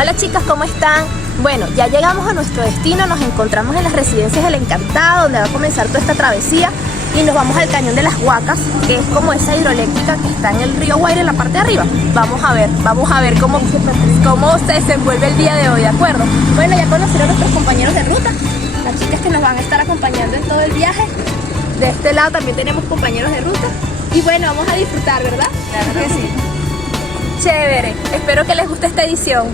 Hola chicas, ¿cómo están? Bueno, ya llegamos a nuestro destino, nos encontramos en las residencias del Encantado, donde va a comenzar toda esta travesía, y nos vamos al Cañón de las Huacas, que es como esa hidroeléctrica que está en el río Guaire en la parte de arriba. Vamos a ver cómo se desenvuelve el día de hoy, ¿de acuerdo? Bueno, ya conocieron a nuestros compañeros de ruta, las chicas que nos van a estar acompañando en todo el viaje. De este lado también tenemos compañeros de ruta, y bueno, vamos a disfrutar, ¿verdad? Claro que sí. Chévere, espero que les guste esta edición.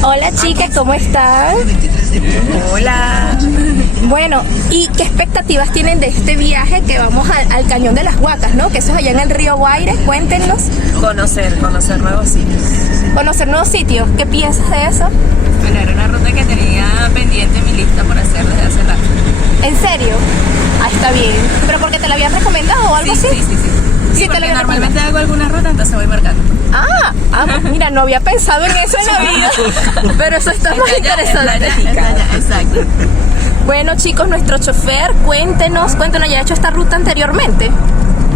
Hola chicas, ¿cómo están? Hola. Bueno, ¿y qué expectativas tienen de este viaje que vamos al Cañón de las Huacas, ¿no? Que eso es allá en el río Guaire, cuéntenos. Conocer nuevos sitios. Conocer nuevos sitios, ¿qué piensas de eso? Bueno, era una ruta que tenía pendiente en mi lista por hacer desde hace rato. ¿En serio? Ah, está bien. ¿Pero porque te la habían recomendado o algo así? Sí, Sí, te porque la normalmente hago algunas rutas, entonces voy marcando. Mira, no había pensado en eso en la vida, pero eso está más interesante. Exacto. Bueno chicos, nuestro chofer, cuéntenos, ¿ya ha hecho esta ruta anteriormente?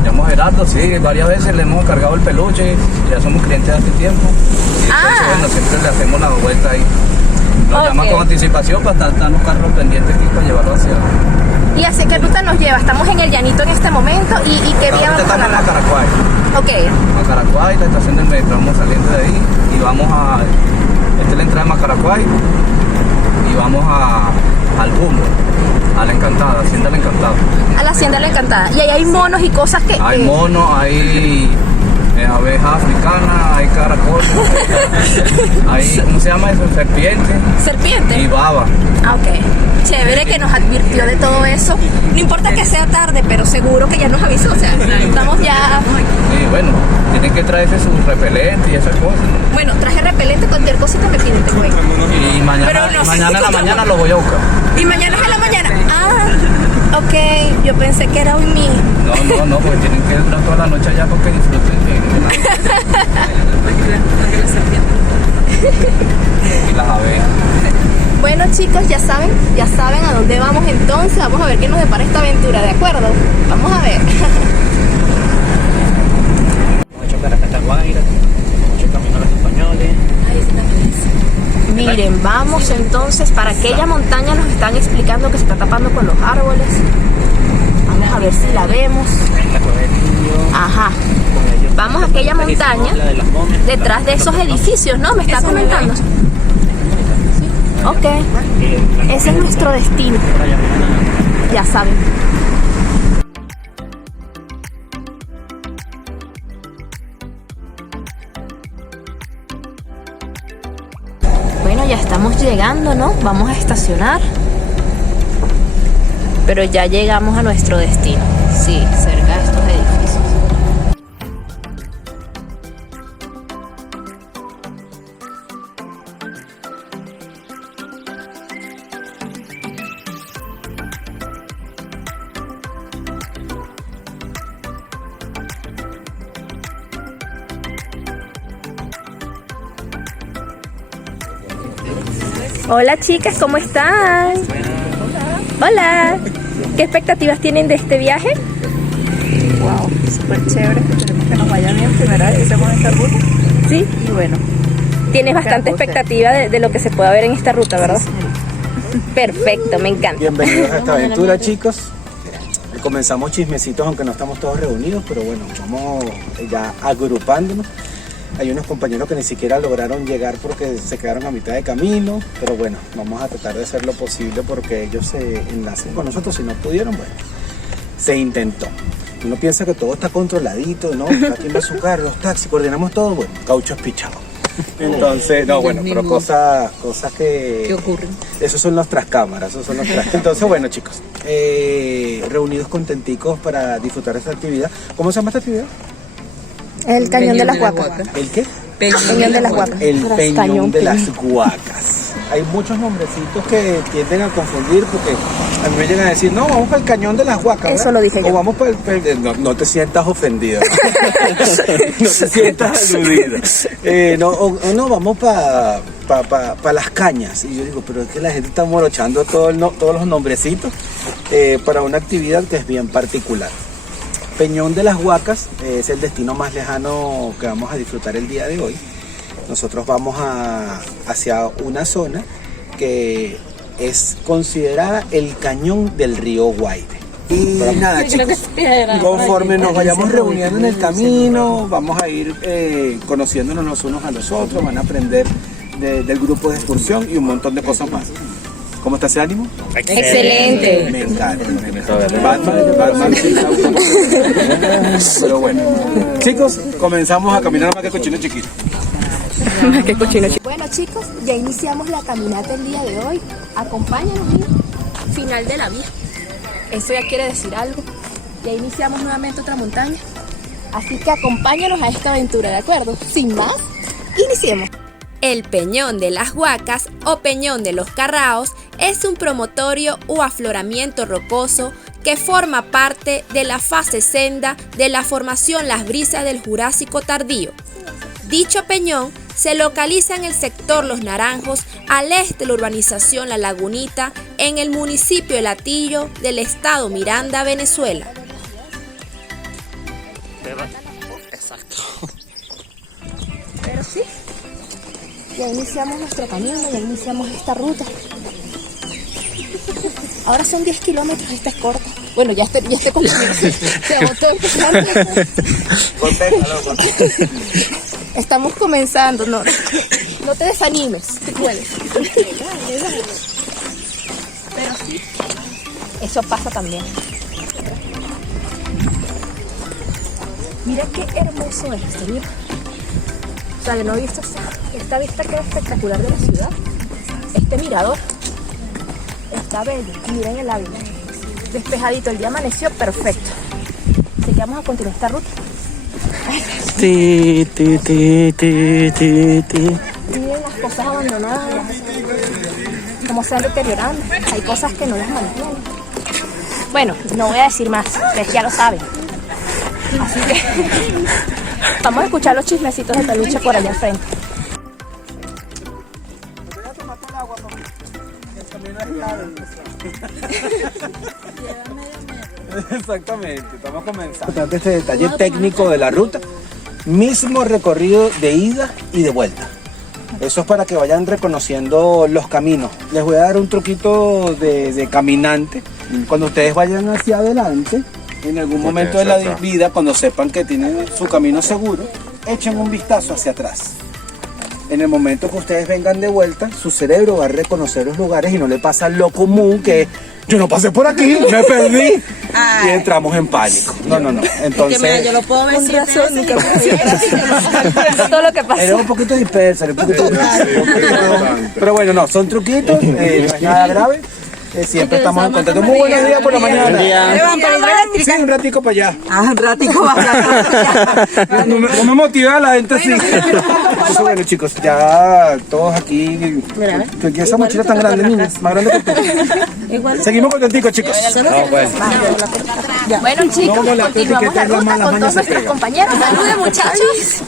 Llamamos Gerardo, sí, varias veces le hemos cargado el peluche, ya somos clientes hace tiempo. Y entonces, bueno, siempre le hacemos la vuelta ahí. Nos llama con anticipación para estar los carros pendientes aquí para llevarlo hacia... ¿Y hacia qué ruta nos lleva? Estamos en el llanito en este momento y qué día vamos a estamos en Macaracuay. Ok. Macaracuay, la estación del metro, vamos saliendo de ahí y vamos a... Esta es la entrada de Macaracuay y vamos al Jumbo, a la Encantada, Hacienda La Encantada. A la Hacienda La Encantada. Y ahí hay monos y cosas que... Hay monos, hay abejas africanas, hay caracoles, hay, ¿cómo se llama eso? Serpiente. ¿Serpiente? Y baba. Ah, ok. Chévere que nos advirtió de todo eso. No importa que sea tarde, pero seguro que ya nos avisó. O sea, estamos ya... Sí, bueno, tienen que traerse su repelente y esas cosas. Bueno, traje repelente, cualquier cosita me piden, te cuento. Y mañana, Pero no sé mañana si a la mañana lo voy a buscar. ¿Y mañana es en la mañana? Ah, ok. Yo pensé que era hoy mismo. No, porque tienen que durar toda la noche allá porque disfruten de y las abejas. Bueno chicos, ya saben a dónde vamos entonces. Vamos a ver qué nos depara esta aventura, ¿de acuerdo? Vamos a ver. Vamos a chocar hasta Guaira, vamos a camino a los españoles. Miren, vamos entonces para aquella montaña. Nos están explicando que se está tapando con los árboles. Vamos a ver si la vemos. Ajá. Vamos a aquella montaña detrás de esos edificios, ¿no? Me está comentando. Ok. Ese es nuestro destino. Ya saben. Bueno, ya estamos llegando, ¿no? Vamos a estacionar. Pero ya llegamos a nuestro destino. Sí, cerca de estos edificios. Hola chicas, ¿cómo están? Hola. ¿Qué expectativas tienen de este viaje? Wow, súper chévere. Esperemos que nos vaya bien. Primera vez que hacemos esta ruta. Sí. Y bueno. Tienes bastante expectativa de lo que se pueda ver en esta ruta, ¿verdad? Perfecto, me encanta. Bienvenidos a esta aventura, chicos. Comenzamos chismecitos, aunque no estamos todos reunidos, pero bueno, vamos ya agrupándonos. Hay unos compañeros que ni siquiera lograron llegar porque se quedaron a mitad de camino, pero bueno, vamos a tratar de hacer lo posible porque ellos se enlacen con nosotros. Si no pudieron, bueno, se intentó. Uno piensa que todo está controladito, ¿no? Cada quien va a su carro, los taxis, coordinamos todo, bueno, caucho espichado. Entonces, no, bueno, pero cosas que... ¿Qué ocurre? Esos son los tras cámaras, esos son los tras... Entonces, bueno, chicos, reunidos contenticos para disfrutar de esta actividad. ¿Cómo se llama esta actividad? El Cañón de las Huacas. ¿El qué? Peñón de las Huacas. El Peñón de las Huacas. hay muchos nombrecitos que tienden a confundir porque a mí me llegan a decir, no, vamos para el Cañón de las Huacas, Eso ¿verdad? lo dije yo. O vamos para no te sientas ofendido. No te sientas aludido. No, vamos para Las Cañas. Y yo digo, pero es que la gente está morochando todos los nombrecitos para una actividad que es bien particular. Peñón de las Huacas es el destino más lejano que vamos a disfrutar el día de hoy. Nosotros vamos hacia una zona que es considerada el cañón del río Guaire. Y nada, chicos, conforme nos vayamos reuniendo en el camino, vamos a ir conociéndonos los unos a los otros, van a aprender del grupo de excursión y un montón de cosas más. ¿Cómo está ese ánimo? Excelente. Me encanta. Batman, sí, pero bueno. Chicos, comenzamos a caminar más que cochino chiquito. Qué cochino. Bueno chicos, ya iniciamos la caminata el día de hoy. Acompáñanos, mira. Final de la vía. Eso ya quiere decir algo. Ya iniciamos nuevamente otra montaña. Así que acompáñanos a esta aventura, ¿de acuerdo? Sin más, iniciemos. El Peñón de las Huacas o Peñón de los Carraos es un promontorio o afloramiento rocoso que forma parte de la fase senda de la formación Las Brisas del Jurásico tardío. Dicho peñón se localiza en el sector Los Naranjos, al este de la urbanización La Lagunita, en el municipio de Latillo del estado Miranda, Venezuela. Pero sí, ya iniciamos nuestro camino, ya iniciamos esta ruta. Ahora son 10 kilómetros, esta es corta. Bueno, ya estoy con se agotó el pesar. Estamos comenzando, no te desanimes, tú puedes. Pero sí, eso pasa también. Mira qué hermoso es esto, mira. O sea, yo no he visto esta vista que es espectacular de la ciudad. Este mirador está bello. Miren el ávila. Despejadito, el día amaneció perfecto. Así que vamos a continuar esta ruta. Miren las cosas abandonadas, cómo se han deteriorando. Hay cosas que no las mantienen. Bueno, no voy a decir más, ustedes ya lo saben. Así que vamos a escuchar los chismecitos de peluche por allá al frente. Exactamente, estamos comenzando. Este detalle técnico de la ruta, mismo recorrido de ida y de vuelta. Eso es para que vayan reconociendo los caminos. Les voy a dar un truquito de caminante. Cuando ustedes vayan hacia adelante, en algún momento de la vida, cuando sepan que tienen su camino seguro, echen un vistazo hacia atrás. En el momento que ustedes vengan de vuelta, su cerebro va a reconocer los lugares y no le pasa lo común que yo no pasé por aquí, me perdí. Y entramos en pánico. No. Entonces, mira, yo lo puedo ver sin razón, nunca Todo lo que pasa. era un poquito dispersa, pero bueno, no, son truquitos, no es nada grave. Siempre estamos en contacto. Muy buenos días por la mañana. Sí, un ratico para allá. un ratico allá. No me motiva la gente así. Entonces, bueno, chicos, ya todos aquí. Que esa mochila tan grande, niñas, más grande que tú. Seguimos contenticos, chicos. Bueno, chicos, continuamos la ruta con todos nuestros compañeros. Saluden, muchachos.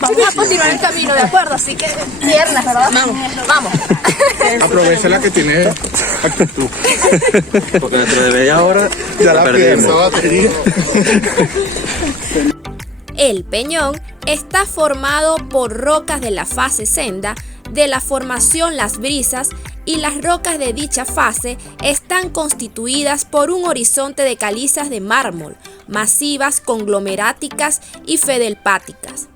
Vamos a continuar el camino, ¿de acuerdo? Así que piernas, ¿verdad? Vamos. Aprovecha la que tiene actitud. Porque dentro de media hora ya la perdimos. El peñón está formado por rocas de la fase senda de la formación Las Brisas y las rocas de dicha fase están constituidas por un horizonte de calizas de mármol, masivas, conglomeráticas y fedelpáticas.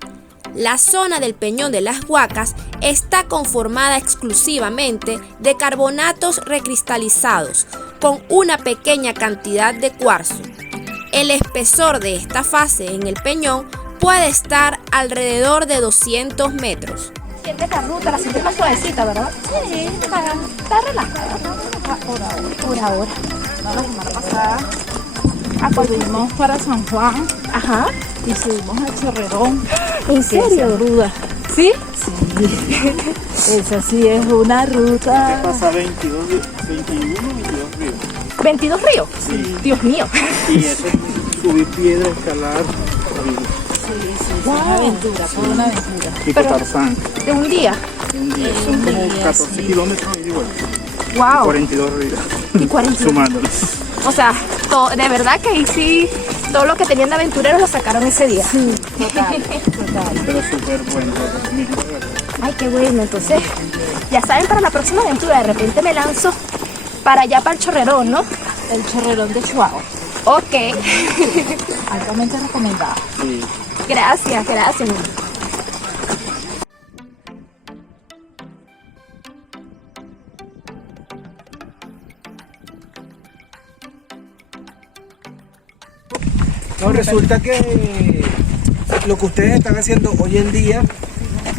La zona del Peñón de las Huacas está conformada exclusivamente de carbonatos recristalizados, con una pequeña cantidad de cuarzo. El espesor de esta fase en el peñón puede estar alrededor de 200 metros. Sientes la ruta, la sientes más suavecita, ¿verdad? Sí, está relajada. Por ahora. La semana pasada acudimos para San Juan. Ajá. Y subimos a Chorrerón. ¿En serio? Ruda. ¿Sí? Sí. Esa sí es una ruta. Pasa 21 ríos. 22 ríos. Sí. Dios mío. Y eso es subir piedras, escalar ríos. Es una aventura, toda una aventura. Tipo Tarzán. De un día. Un día. Son como 14 kilómetros y vuelta. Wow. 42 ríos. Y 42. Sumándolos. O sea, de verdad que ahí sí, todo lo que tenían de aventureros lo sacaron ese día. Total. Pero súper bueno. Ay, qué bueno. Entonces, ya saben, para la próxima aventura, de repente me lanzo para allá, para el Chorrerón, ¿no? El Chorrerón de Chuao. Ok. Altamente recomendado. Sí. Gracias. No, resulta que lo que ustedes están haciendo hoy en día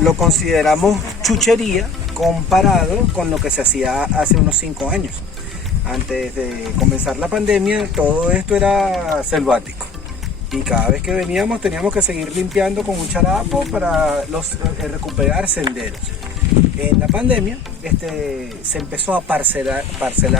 lo consideramos chuchería comparado con lo que se hacía hace unos 5 años. Antes de comenzar la pandemia, todo esto era selvático. Y cada vez que veníamos teníamos que seguir limpiando con un charapo para recuperar senderos. En la pandemia se empezó a parcelar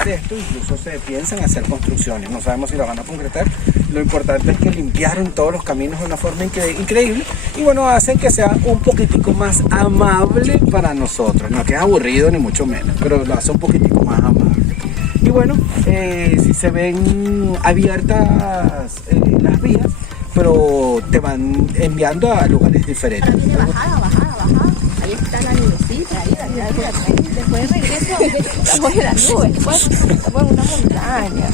esto, incluso se piensan hacer construcciones, no sabemos si las van a concretar. Lo importante es que limpiaron todos los caminos de una forma increíble y bueno, hacen que sea un poquitico más amable para nosotros, no que es aburrido ni mucho menos, pero lo hace un poquitico más amable. Y bueno, si se ven abiertas las vías, pero te van enviando a lugares diferentes. Ahora viene bajada. Ahí está la nubecita, ahí. Después de regreso, estamos en la nube, después estamos en una montaña.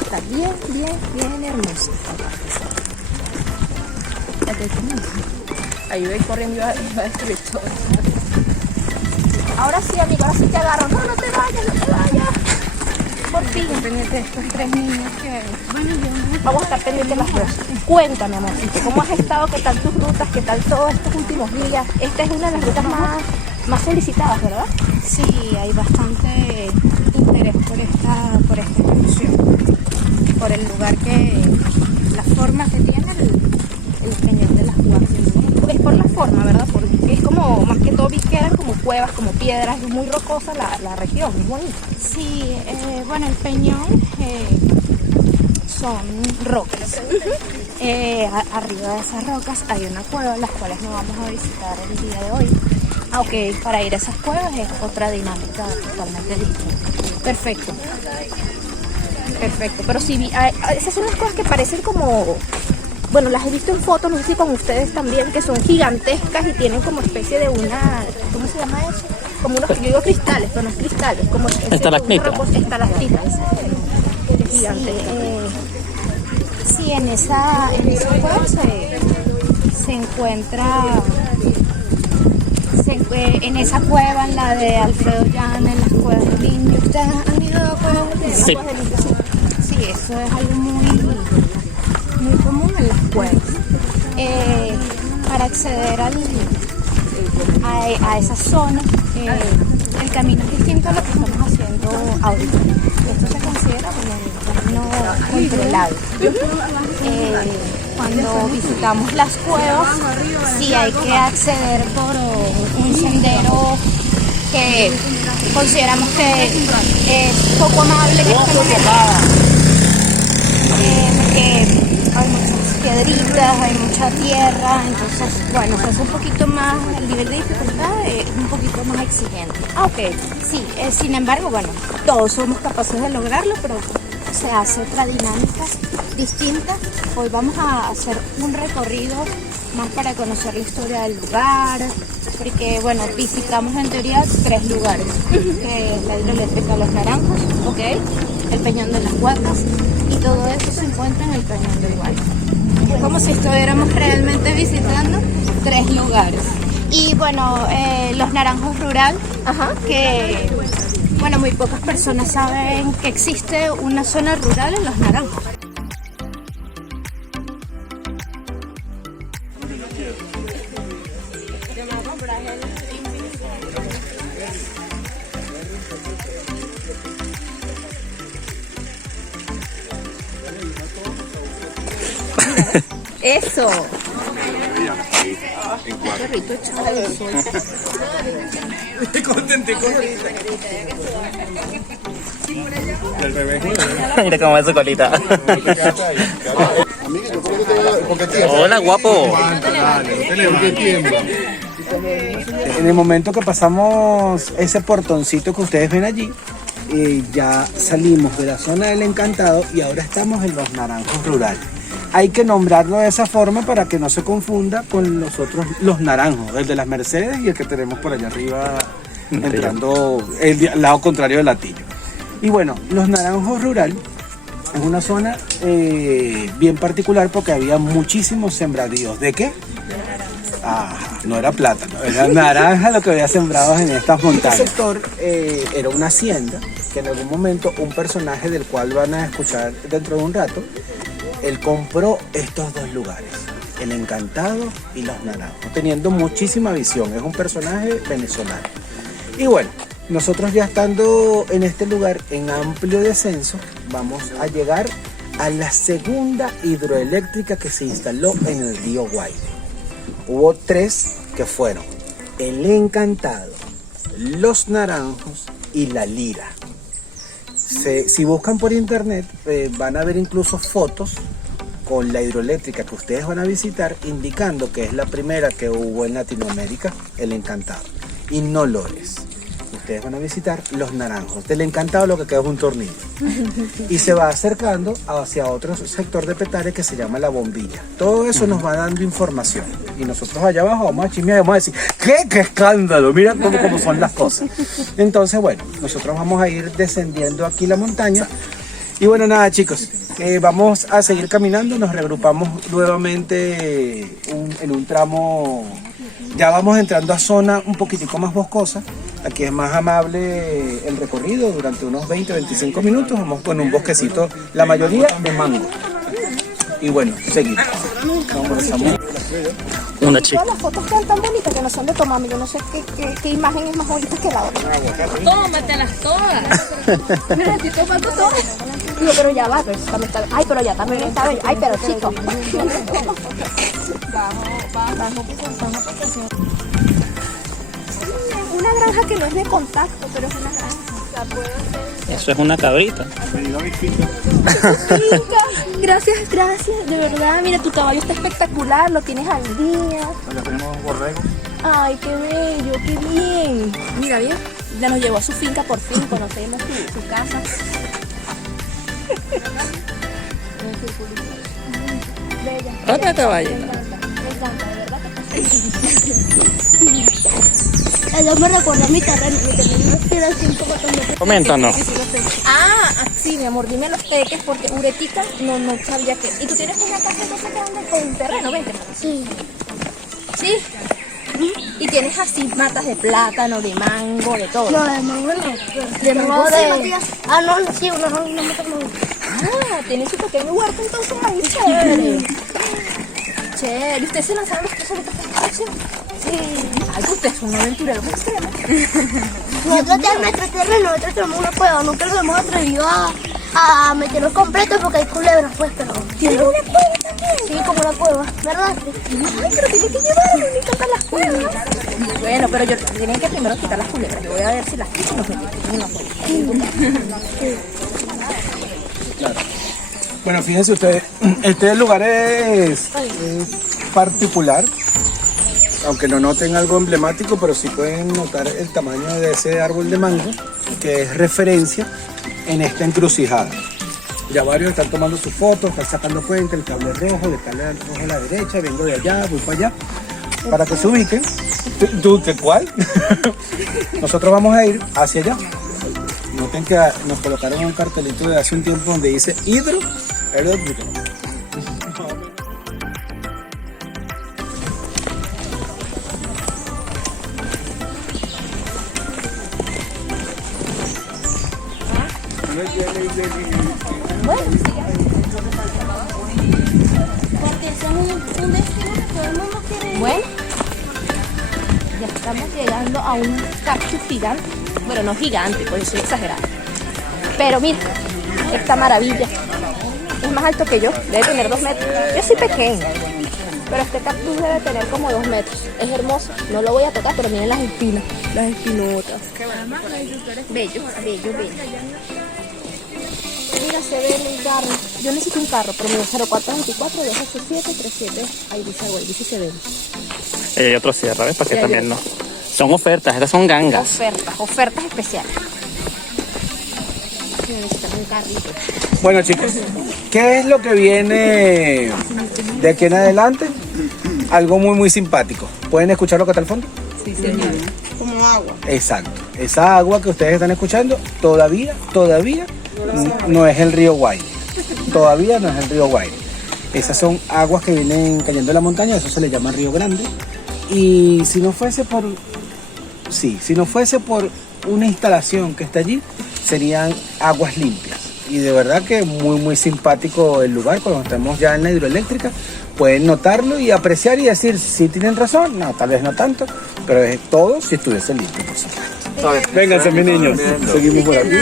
Está bien hermosa. Ahí voy corriendo y va a destruir todo. Ahora sí, amigo, ahora sí te agarro. No te vayas. Por fin. Pendiente de estos 3 niños que... Vamos a estar pendientes las dos. Cuéntame, amorcito, ¿cómo has estado? ¿Qué tal tus rutas? ¿Qué tal todos estos últimos días? Esta es una de las rutas más solicitadas, ¿verdad? Sí, hay bastante interés por esta excursión, por el lugar la forma que tiene el Peñón de las Huacas. Es por la forma, ¿verdad? Porque es como, más que todo, vi que eran como cuevas, como piedras, es muy rocosa la región, es bonita. Sí, bueno, el Peñón son rocas. Arriba de esas rocas hay una cueva, las cuales no vamos a visitar el día de hoy. Aunque para ir a esas cuevas es otra dinámica totalmente distinta. Perfecto. Pero sí, esas son las cosas que parecen como... Bueno, las he visto en fotos, no sé si con ustedes también, que son gigantescas y tienen como especie de una... ¿Cómo se llama eso? Como unos, yo digo cristales, pero no es cristales, como estalactitas. Gigantescas. Sí, en esa cueva se encuentra... en esa cueva, en la de Alfredo Llana, en las cuevas del Indio. ¿Ustedes han ido a cuevas del Indio? Sí. Sí, eso es algo muy común en las cuevas. Para acceder a esa zona, el camino es distinto a lo que estamos haciendo ahorita. Esto se considera como un camino controlado. Cuando visitamos las cuevas, sí hay que acceder por un sendero que consideramos que es poco amable en este momento. Hay muchas piedritas, hay mucha tierra, entonces, bueno, es un poquito más, el nivel de dificultad es un poquito más exigente. Ok. Sí, sin embargo, bueno, todos somos capaces de lograrlo, pero se hace otra dinámica distinta. Hoy vamos a hacer un recorrido más para conocer la historia del lugar, porque bueno, visitamos en teoría 3 lugares, que es la hidroeléctrica Los Naranjos, Ok. el Peñón de las Huacas, y todo eso se encuentra en el Peñón del Guayas. Es como si estuviéramos realmente visitando 3 lugares. Y bueno, Los Naranjos Rural, que bueno, muy pocas personas saben que existe una zona rural en Los Naranjos. Eso. Mira cómo es su colita. Hola, guapo. En el momento que pasamos ese portoncito que ustedes ven allí, ya salimos de la zona del Encantado y ahora estamos en Los Naranjos Rurales. Hay que nombrarlo de esa forma para que no se confunda con los otros, Los Naranjos, el de las Mercedes y el que tenemos por allá arriba, entrando el lado contrario del Latillo. Y bueno, Los Naranjos Rural es una zona bien particular porque había muchísimos sembradíos. ¿De qué? No era plátano, era naranja lo que había sembrado en estas montañas. Este sector era una hacienda que en algún momento un personaje del cual van a escuchar dentro de un rato, él compró estos dos lugares, el Encantado y Los Naranjos, teniendo muchísima visión. Es un personaje venezolano. Y bueno, nosotros ya estando en este lugar en amplio descenso, vamos a llegar a la segunda hidroeléctrica que se instaló en el río Guaire. Hubo 3 que fueron el Encantado, Los Naranjos y La Lira. Si buscan por internet van a ver incluso fotos con la hidroeléctrica que ustedes van a visitar, indicando que es la primera que hubo en Latinoamérica, el Encantado, y no lo es. Ustedes van a visitar Los Naranjos. Del Encantado lo que queda es un tornillo. Y se va acercando hacia otro sector de Petare que se llama La Bombilla. Todo eso nos va dando información. Y nosotros allá abajo vamos a chismear y vamos a decir, ¡qué escándalo! Mira cómo son las cosas. Entonces, bueno, nosotros vamos a ir descendiendo aquí la montaña. Y bueno, nada, chicos, vamos a seguir caminando. Nos reagrupamos nuevamente en un tramo. Ya vamos entrando a zona un poquitico más boscosa. Aquí es más amable el recorrido durante unos 20-25 minutos. Vamos con un bosquecito, la mayoría de mango. Y bueno, seguimos. Una chica. Todas las fotos quedan tan bonitas que no son de tu mami. Yo no sé qué imagen es más bonita que la otra. Tómatelas todas. Mira, estoy tomando todas. Digo, pero ya va, pero también está. Ay, pero ya también está. Ay, pero chico. Una granja que no es de contacto, pero es una granja. Eso es una cabrita. Gracias, de verdad. Mira, tu caballo está espectacular, lo tienes al día. Ya tenemos un borrego. Ay, qué bello, qué bien. Mira, bien, ya nos llevó a su finca por fin, conocemos su casa. Bella. Otra caballo. Me encanta, de verdad que Eso me recuerda a mi terreno era así un poco también. Coméntanos. Sí, mi amor, dime los peques porque Uretica no sabía que. ¿Y tú tienes una casa entonces grande con terreno? Vente. Sí. ¿Sí? Y tienes así matas de plátano, de mango, de todo. No, de mango no. De mango de... Ah, no, sí, una mata de mango. Tienes su pequeño huerto entonces ahí, chévere. Chévere. ¿Y ustedes se lanzaron los 3 solitos para esta acción? Sí. Ay, ustedes son aventureros extremos. Nosotros tenemos nuestro terreno, nosotros tenemos una cueva, nunca nos hemos atrevido a meternos completos porque hay culebras, pues, pero... ¿Tienes una cueva también? Sí, como una cueva, ¿verdad? Ay, pero tienes que llevar a Lunita para las cuevas. Bueno, pero tienen que primero quitar las culebras. Yo voy a ver si las quito y nos metemos en una cueva. Claro. Bueno, fíjense ustedes, este lugar es particular, aunque no noten algo emblemático, pero sí pueden notar el tamaño de ese árbol de mango, que es referencia en esta encrucijada. Ya varios están tomando sus fotos, están sacando cuenta, el cable rojo, el cable rojo a la derecha, vengo de allá, voy para allá, para que se ubiquen. ¿Tú qué cuál? Nosotros vamos a ir hacia allá. Noten que nos colocaron un cartelito de hace un tiempo donde dice hidroeléctrica. Bueno, Porque eso es un destino que todo el mundo quiere ir. bueno, ya estamos llegando a un cactus gigante. Bueno, no gigante, pues soy exagerada. Pero mira, esta maravilla. Es más alto que yo, debe tener 2 metros. Yo soy pequeña. Pero este cactus debe tener como 2 metros. Es hermoso. No lo voy a tocar, pero miren las espinas. Las espinotas. Bello, bello, bello. Mira, se ve en el carro. Yo necesito un carro, pero mira, 0424 287 37. Ahí dice, güey, dice se ve. Y hay otro cierre, ¿ves? Para que también no. Son ofertas, estas son gangas. Ofertas especiales. Necesitas un carrito. Bueno, chicos, ¿qué es lo que viene de aquí en adelante? Algo muy simpático. ¿Pueden escuchar lo que está al fondo? Sí, señor. Como agua. Exacto. Esa agua que ustedes están escuchando todavía no es el río Guaire. Todavía no es el río Guaire. Esas son aguas que vienen cayendo de la montaña, eso se le llama Río Grande. Y si no fuese por una instalación que está allí, serían aguas limpias. Y de verdad que muy simpático el lugar. Cuando estemos ya en la hidroeléctrica pueden notarlo y apreciar y decir si tienen razón, no, tal vez no tanto, pero es todo si estuviese limpio, por supuesto. Vénganse, mis niños, seguimos por aquí.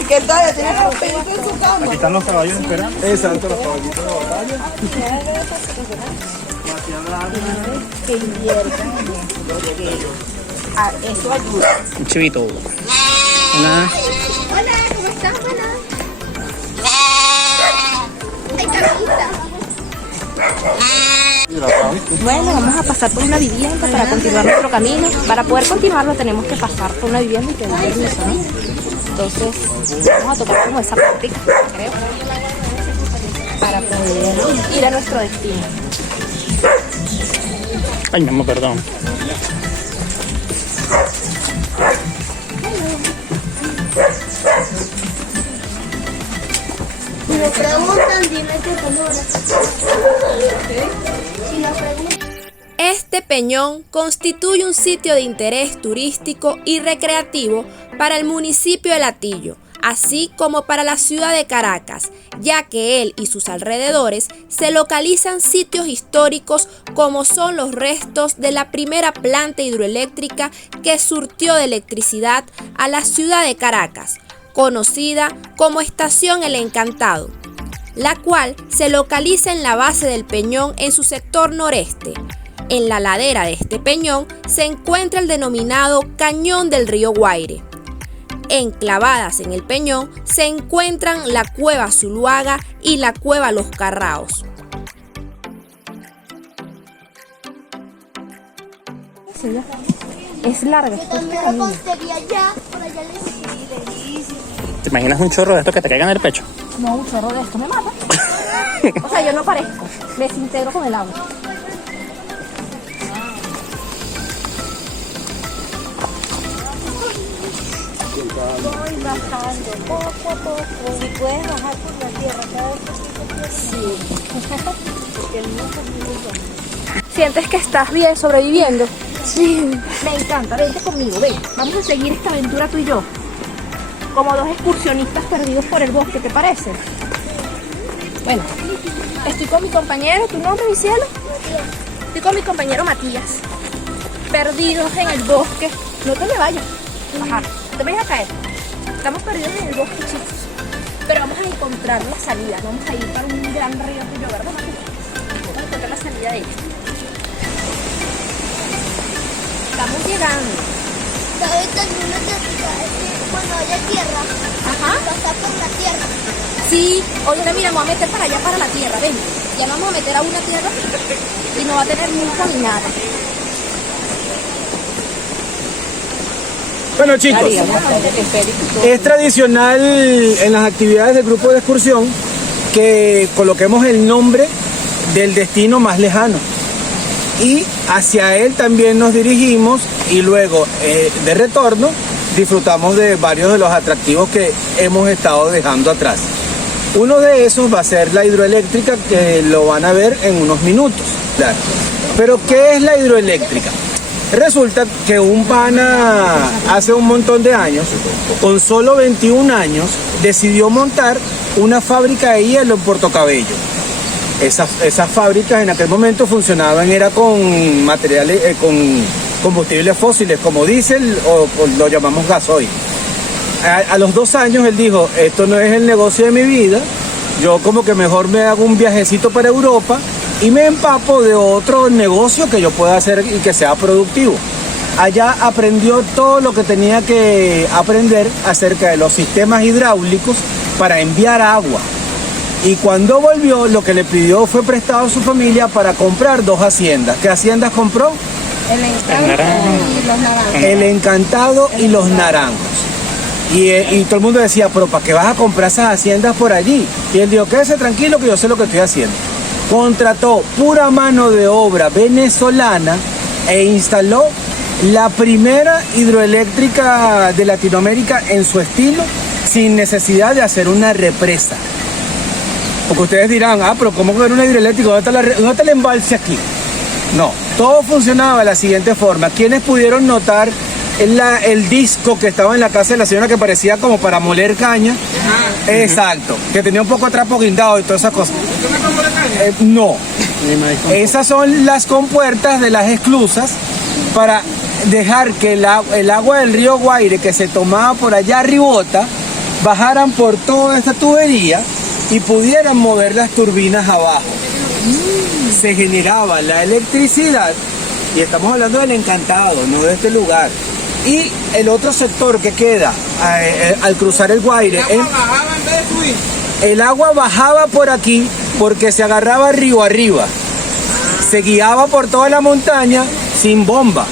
¿Y qué tal? ¿Tienes papelito en su cama? Aquí están los caballos esperando. Exacto, los caballitos de batalla. Que inviertan. Eso ayuda. Un chivito. Hola, ¿cómo estás? Buenas. Ay, Carlita. Bueno, vamos a pasar por una vivienda para continuar nuestro camino. Para poder continuarlo tenemos que pasar por una vivienda y pedir permiso, ¿no? Entonces, vamos a tocar como esa parte, creo, para poder ir a nuestro destino. Ay, mi amor, perdón. Si me preguntan, dime qué color. Si me preguntan. Este peñón constituye un sitio de interés turístico y recreativo para el municipio de Latillo, así como para la ciudad de Caracas, ya que él y sus alrededores se localizan sitios históricos como son los restos de la primera planta hidroeléctrica que surtió de electricidad a la ciudad de Caracas, conocida como Estación El Encantado, la cual se localiza en la base del peñón en su sector noreste. En la ladera de este peñón se encuentra el denominado Cañón del Río Guaire. Enclavadas en el peñón se encuentran la Cueva Zuluaga y la Cueva Los Carraos. Es larga. También la costería allá, por allá lejísimo. ¿Te imaginas un chorro de esto que te caiga en el pecho? No, un chorro de esto me mata. O sea, yo no parezco. Me desintegro con el agua. Voy bajando poco a poco. Si puedes bajar por la tierra cada vez que sí. Porque el mundo es muy bueno. ¿Sientes que estás bien sobreviviendo? Sí. Me encanta, vente conmigo, ven. Vamos a seguir esta aventura tú y yo. Como dos excursionistas perdidos por el bosque, ¿te parece? Bueno, estoy con mi compañero, ¿tu nombre, mi cielo? Estoy con mi compañero Matías. Perdidos en el bosque. No te me vayas. Bajar. No te vayas a caer. Estamos perdidos en el bosque, chicos. Pero vamos a encontrar la salida. Vamos a ir para un gran río tuyo, ¿verdad, Matías? Vamos a encontrar la salida de esto. Estamos llegando. ¿Sabes alguna que cuando haya tierra? Ajá. Pasar por la tierra. Sí, oye, mira, me voy a meter para allá, para la tierra, ven. Ya nos vamos a meter a una tierra y no va a tener mucho ni nada. Bueno, chicos, es tradicional en las actividades del grupo de excursión que coloquemos el nombre del destino más lejano y hacia él también nos dirigimos y luego de retorno disfrutamos de varios de los atractivos que hemos estado dejando atrás. Uno de esos va a ser la hidroeléctrica, que lo van a ver en unos minutos. Claro. Pero ¿qué es la hidroeléctrica? Resulta que un pana hace un montón de años, con solo 21 años, decidió montar una fábrica de hielo en Puerto Cabello. Esas fábricas en aquel momento funcionaban, era con materiales, con combustibles fósiles como diésel o lo llamamos gasoil. A los 2 años él dijo, esto no es el negocio de mi vida, yo como que mejor me hago un viajecito para Europa y me empapo de otro negocio que yo pueda hacer y que sea productivo. Allá aprendió todo lo que tenía que aprender acerca de los sistemas hidráulicos para enviar agua. Y cuando volvió, lo que le pidió fue prestado a su familia para comprar 2 haciendas. ¿Qué haciendas compró? El Encantado y los Naranjos. El Encantado y los Naranjos. Y todo el mundo decía, pero ¿para qué vas a comprar esas haciendas por allí? Y él dijo, quédese tranquilo que yo sé lo que estoy haciendo. Contrató pura mano de obra venezolana e instaló la primera hidroeléctrica de Latinoamérica en su estilo, sin necesidad de hacer una represa. Porque ustedes dirán, pero ¿cómo que era una hidroeléctrica? ¿Dónde está el embalse aquí? No, todo funcionaba de la siguiente forma. ¿Quiénes pudieron notar el disco que estaba en la casa de la señora que parecía como para moler caña? Exacto, que tenía un poco de trapo guindado y todas esas cosas. No, esas son las compuertas de las esclusas para dejar que el agua del río Guaire que se tomaba por allá arribota bajaran por toda esta tubería y pudieran mover las turbinas abajo. Se generaba la electricidad, y estamos hablando del Encantado, no de este lugar. Y el otro sector que queda al cruzar el Guaire, el agua bajaba por aquí porque se agarraba río arriba, se guiaba por toda la montaña sin bomba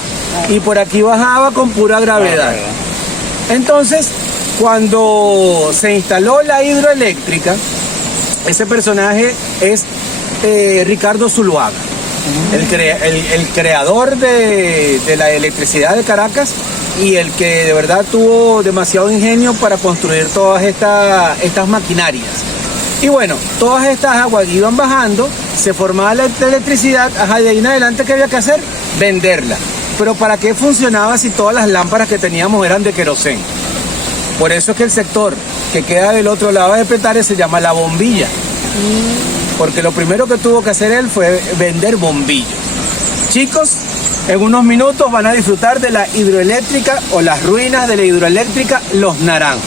y por aquí bajaba con pura gravedad. Entonces, cuando se instaló la hidroeléctrica, ese personaje es Ricardo Zuluaga, el creador de la electricidad de Caracas y el que de verdad tuvo demasiado ingenio para construir todas estas maquinarias. Y bueno, todas estas aguas iban bajando, se formaba la electricidad, de ahí en adelante, ¿qué había que hacer? Venderla. Pero ¿para qué funcionaba si todas las lámparas que teníamos eran de querosén? Por eso es que el sector que queda del otro lado de Petare se llama La Bombilla. Porque lo primero que tuvo que hacer él fue vender bombillos. Chicos, en unos minutos van a disfrutar de la hidroeléctrica o las ruinas de la hidroeléctrica Los Naranjos.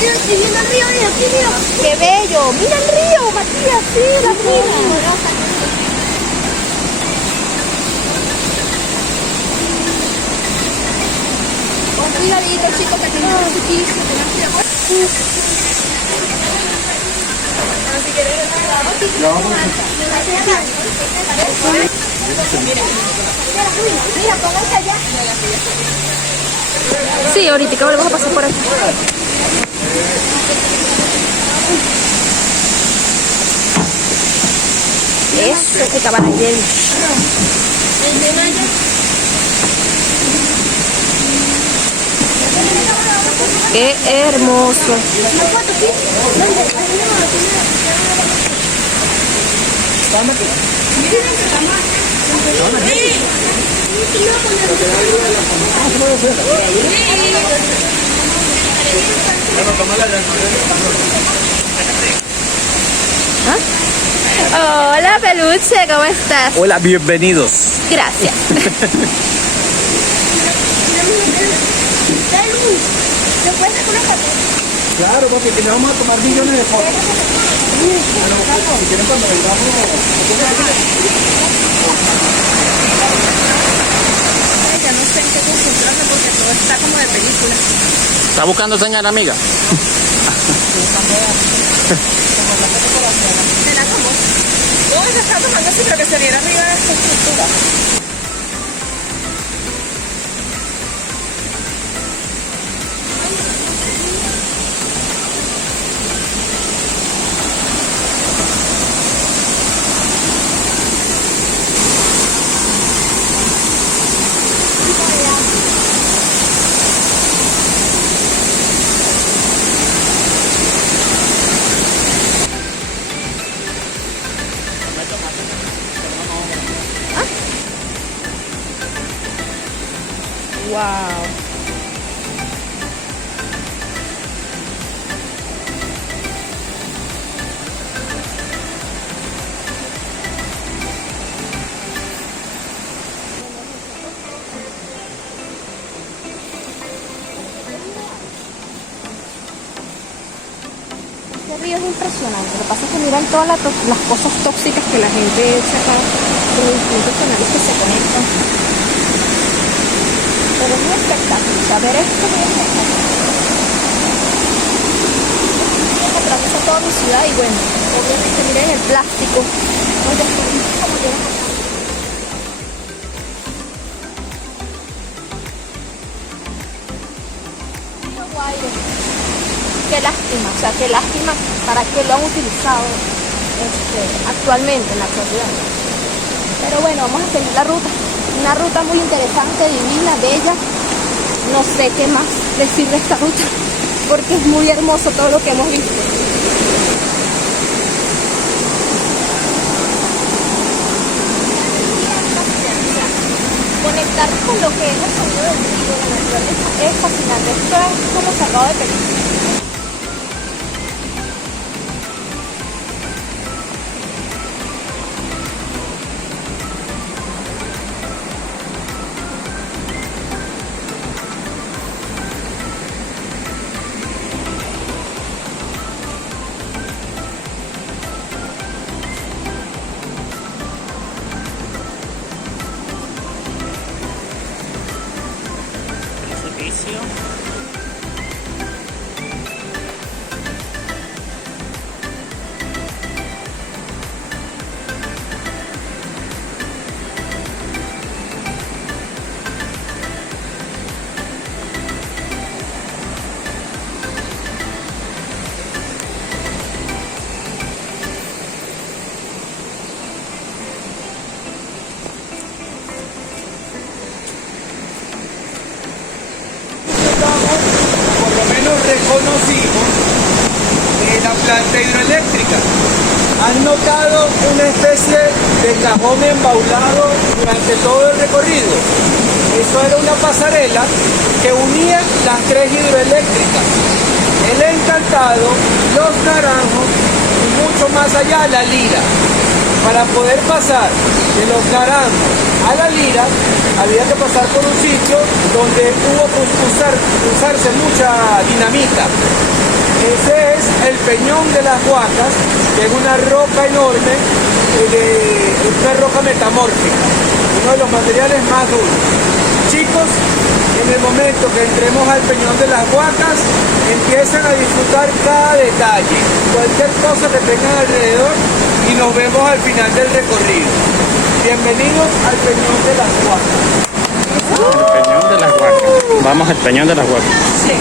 Mira, estoy viendo el río, mira, aquí, mira. ¡Qué bello! ¡Mira el río, Matías! ¡Sí, la ruina! Con cuidadito, chicos, que tiene un chiquillo, tengan cuidado. Si quieres mira, pónganse allá. Sí, ahorita volvemos a pasar por aquí. Eso, que caballero. Qué hermoso. Hola, peluche, ¿cómo estás? Hola, bienvenidos. Gracias. Claro, porque que le vamos a tomar millones de fotos. Pero si quieren cuando vengamos... Ya no sé en qué concentrarme porque todo está como de película. ¿Está buscando señal, amiga? Era como... No, se está tomando así, pero que se viera arriba de esta estructura. Wow. Este río es impresionante. Lo que pasa es que miran todas las cosas tóxicas que la gente echa acá, con los distintos canales que se conectan. Pero es un espectáculo. O sea, ver esto es un espectáculo. Atraviesa toda mi ciudad y bueno, obviamente miren el plástico. Los desperdicios como llegan acá. Qué lástima, o sea, qué lástima para qué lo han utilizado actualmente en la actualidad. Pero bueno, vamos a seguir la ruta. Una ruta muy interesante, divina, bella. No sé qué más decir de esta ruta, porque es muy hermoso todo lo que hemos visto. Conectar con lo que es el sonido del río, la naturaleza, es fascinante. Esto es como sacado de película. Por lo menos reconocimos la planta hidroeléctrica. ¿Han notado una especie de cajón embaulado durante todo el recorrido? Eso era una pasarela que unía las tres hidroeléctricas. El Encantado, Los Naranjos y mucho más allá la Lira. Para poder pasar de Los Naranjos a la Lira había que pasar por un sitio donde hubo que usarse mucha dinamita. Ese es el Peñón de las Huacas, que es una roca enorme, una roca metamórfica, uno de los materiales más duros. Chicos, en el momento que entremos al Peñón de las Huacas, empiezan a disfrutar cada detalle, cualquier cosa que tengan alrededor, y nos vemos al final del recorrido. Bienvenidos al Peñón de las Huacas. El Peñón de las Huacas. Vamos al Peñón de las Huacas. Sí.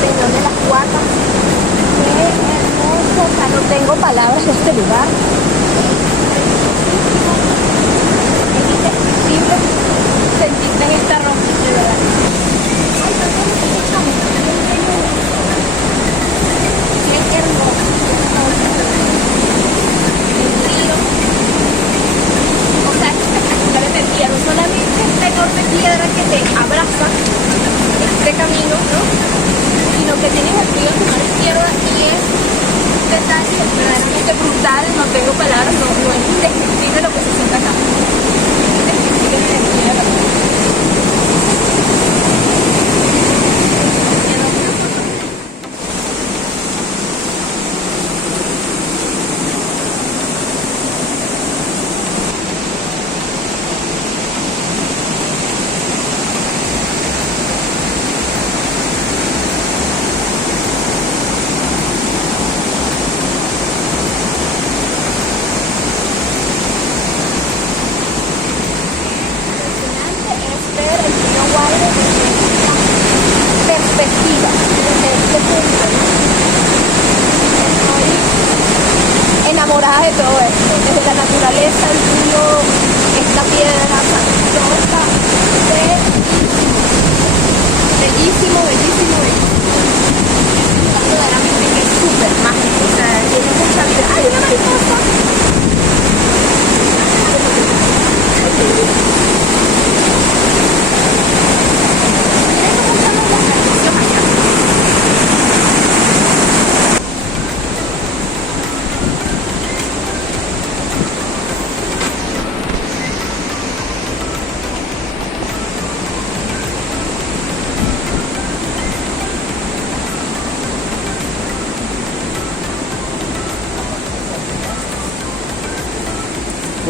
Peñón de las Huacas. Qué hermoso, o sea, no tengo palabras de este lugar. Es indescriptible sentirte en esta roca, de verdad. Ay, no, no, qué hermoso. El río. O sea, es espectacular energía, no solamente esta enorme piedra que te abraza este camino, ¿no? Sino que tienes el río en tu mano izquierda y es un detalle verdaderamente brutal, no tengo palabras, no es indescriptible lo que se siente acá. Indescriptible la energía acá. Perspectiva desde este punto, ¿no? Estoy enamorada de todo esto, desde la naturaleza, el río, esta piedra, o sea, todo está bellísimo, bellísimo, bellísimo. Verdaderamente que es súper mágico, o sea, tiene mucha vida. ¡Ay, una mariposa!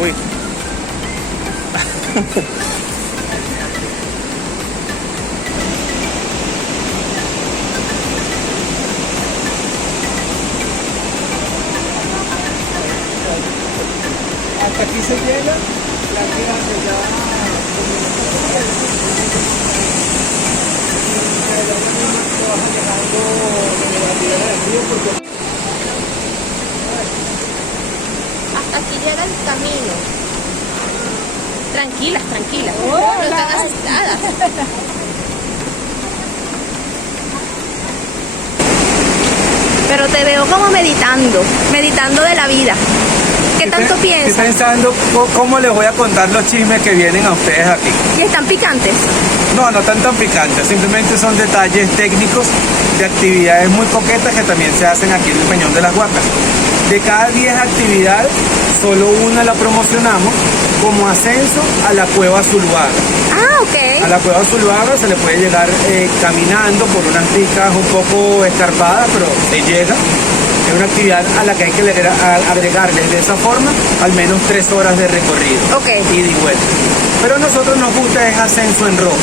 Uy. Hasta aquí se llega, la tira que ya... Hasta aquí llega el camino. Tranquilas, tranquilas. No están asustadas. Pero te veo como meditando de la vida. ¿Qué tanto piensas? Estoy pensando cómo les voy a contar los chismes que vienen a ustedes aquí. ¿Y están picantes? No, no tan picantes, simplemente son detalles técnicos de actividades muy coquetas que también se hacen aquí en el Peñón de las Huacas. De cada 10 actividades, solo una la promocionamos como ascenso a la Cueva Zuluaga. Ah, ok. A la Cueva Zuluaga se le puede llegar caminando por unas picas un poco escarpadas, pero se llega. Es una actividad a la que hay que agregarle de esa forma al menos 3 horas de recorrido. Ok. Ida y vuelta. Pero a nosotros nos gusta es ascenso en roca.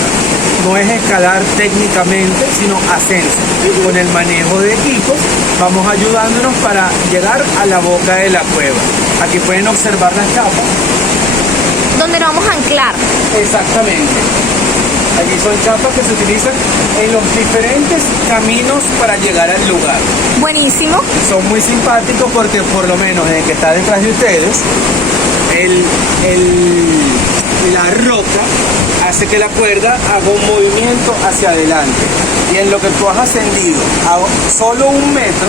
No es escalar técnicamente, sino ascenso. Con el manejo de equipos vamos ayudándonos para llegar a la boca de la cueva. Aquí pueden observar las chapas. ¿Dónde nos vamos a anclar? Exactamente. Aquí son chapas que se utilizan en los diferentes caminos para llegar al lugar. Buenísimo. Son muy simpáticos porque por lo menos en el que está detrás de ustedes, la roca hace que la cuerda haga un movimiento hacia adelante. Y en lo que tú has ascendido a solo 1 metro,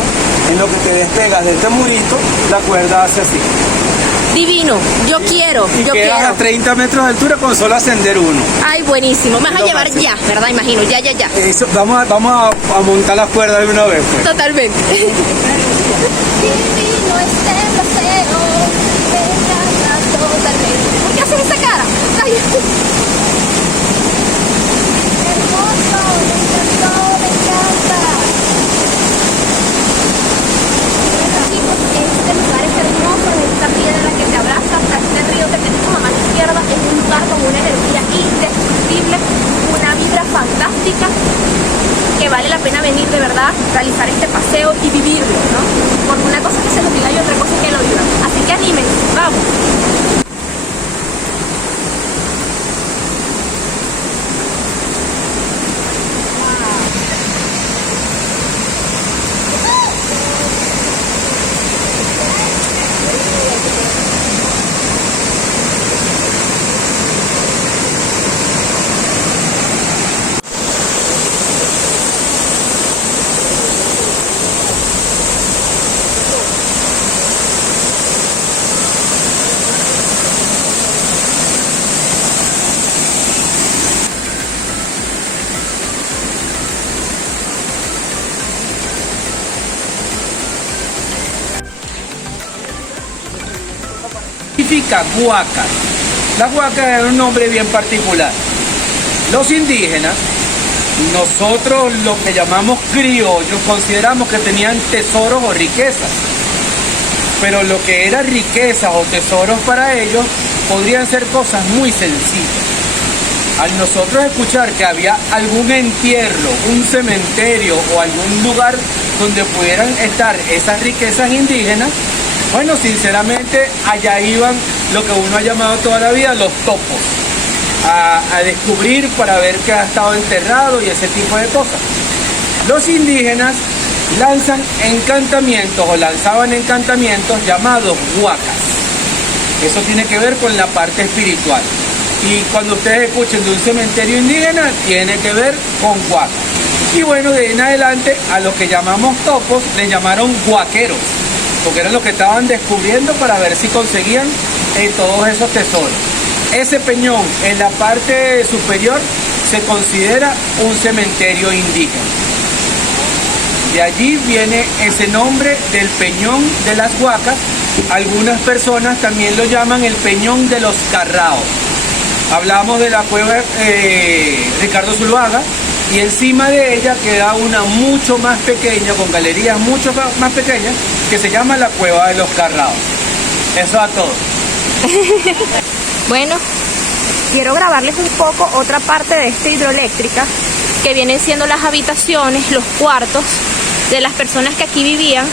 en lo que te despegas de este murito, la cuerda hace así. Divino, yo quiero. Quedas a 30 metros de altura con solo ascender 1. Ay, buenísimo. Me vas a llevar ya, ¿verdad? Imagino, ya. Eso, vamos a montar las cuerdas de una vez, pues. Totalmente. Divino este paseo, me encanta totalmente. ¿Por qué haces esa cara? Ay. Hermoso, me encantó, me encanta. Chicos, este lugar es hermoso, esta piedra que te abraza, este río que tenemos a mano izquierda, es un lugar con una energía indescriptible, una vibra fantástica, que vale la pena venir de verdad, realizar este paseo y vivirlo, ¿no? Porque una cosa es que se lo diga y otra cosa es que lo vivan. Así que anímense, vamos. Significa huacas. Las huacas es un nombre bien particular. Los indígenas, nosotros lo que llamamos criollos, consideramos que tenían tesoros o riquezas. Pero lo que era riquezas o tesoros para ellos podrían ser cosas muy sencillas. Al nosotros escuchar que había algún entierro, un cementerio o algún lugar donde pudieran estar esas riquezas indígenas, bueno, sinceramente, allá iban lo que uno ha llamado toda la vida los topos, a descubrir para ver qué ha estado enterrado y ese tipo de cosas. Los indígenas lanzan encantamientos o lanzaban encantamientos llamados huacas. Eso tiene que ver con la parte espiritual. Y cuando ustedes escuchen de un cementerio indígena, tiene que ver con huacas. Y bueno, de ahí en adelante, a los que llamamos topos, les llamaron huaqueros, porque eran los que estaban descubriendo para ver si conseguían todos esos tesoros. Ese peñón en la parte superior se considera un cementerio indígena. De allí viene ese nombre del Peñón de las Huacas. Algunas personas también lo llaman el Peñón de los Carraos. Hablamos de la cueva Ricardo Zuluaga, y encima de ella queda una mucho más pequeña, con galerías mucho más pequeñas, que se llama la Cueva de los Carraos. Eso a todo. Bueno, quiero grabarles un poco otra parte de esta hidroeléctrica, que vienen siendo las habitaciones, los cuartos de las personas que aquí vivían,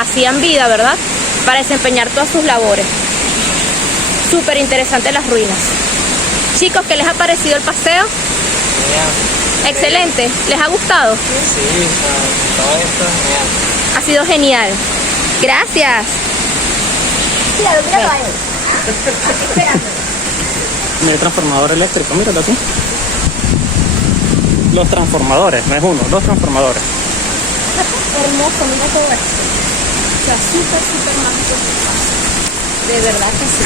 hacían vida, ¿verdad?, para desempeñar todas sus labores. Súper interesante las ruinas. Chicos, ¿qué les ha parecido el paseo? Bien. Excelente. ¿Les ha gustado? Sí, todo esto es genial. Ha sido genial. Gracias. Míralo, míralo a él. Espérate. Mira el transformador eléctrico, míralo así. Los transformadores, no es uno, dos transformadores. Hermoso, mira todo esto. O sea, súper mágico. De verdad que sí.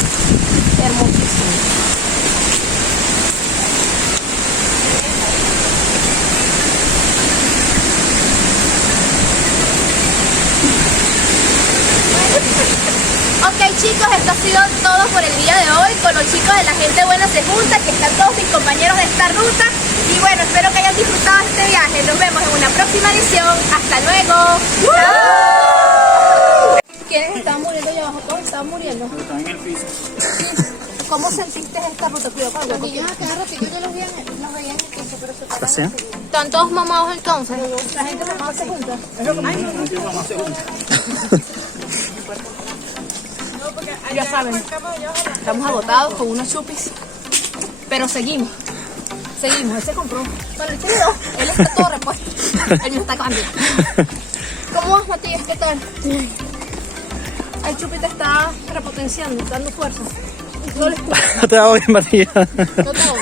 Hermosísimo. Ok chicos, esto ha sido todo por el día de hoy. Con los chicos de La Gente Buena se junta, que están todos mis compañeros de esta ruta. Y bueno, espero que hayan disfrutado este viaje. Nos vemos en una próxima edición. ¡Hasta luego! ¿Quiénes estaban muriendo allá abajo? Todos estaban muriendo. Están en el piso. ¿Cómo sentiste esta ruta? Cuidado con el hueco. Cada ratito yo los veía en el piso, pero se ¿Así? ¿Están todos mamados entonces? La gente mamá se junta. Ya saben, estamos agotados con unos chupis, pero seguimos, él se compró, bueno, él tiene dos, él está todo repuesto, el mío está cambiando. ¿Cómo vas, Matías? ¿Qué tal? El chupi te está repotenciando, dando fuerza. No le escucho. No te hago bien, Matías. No te hago.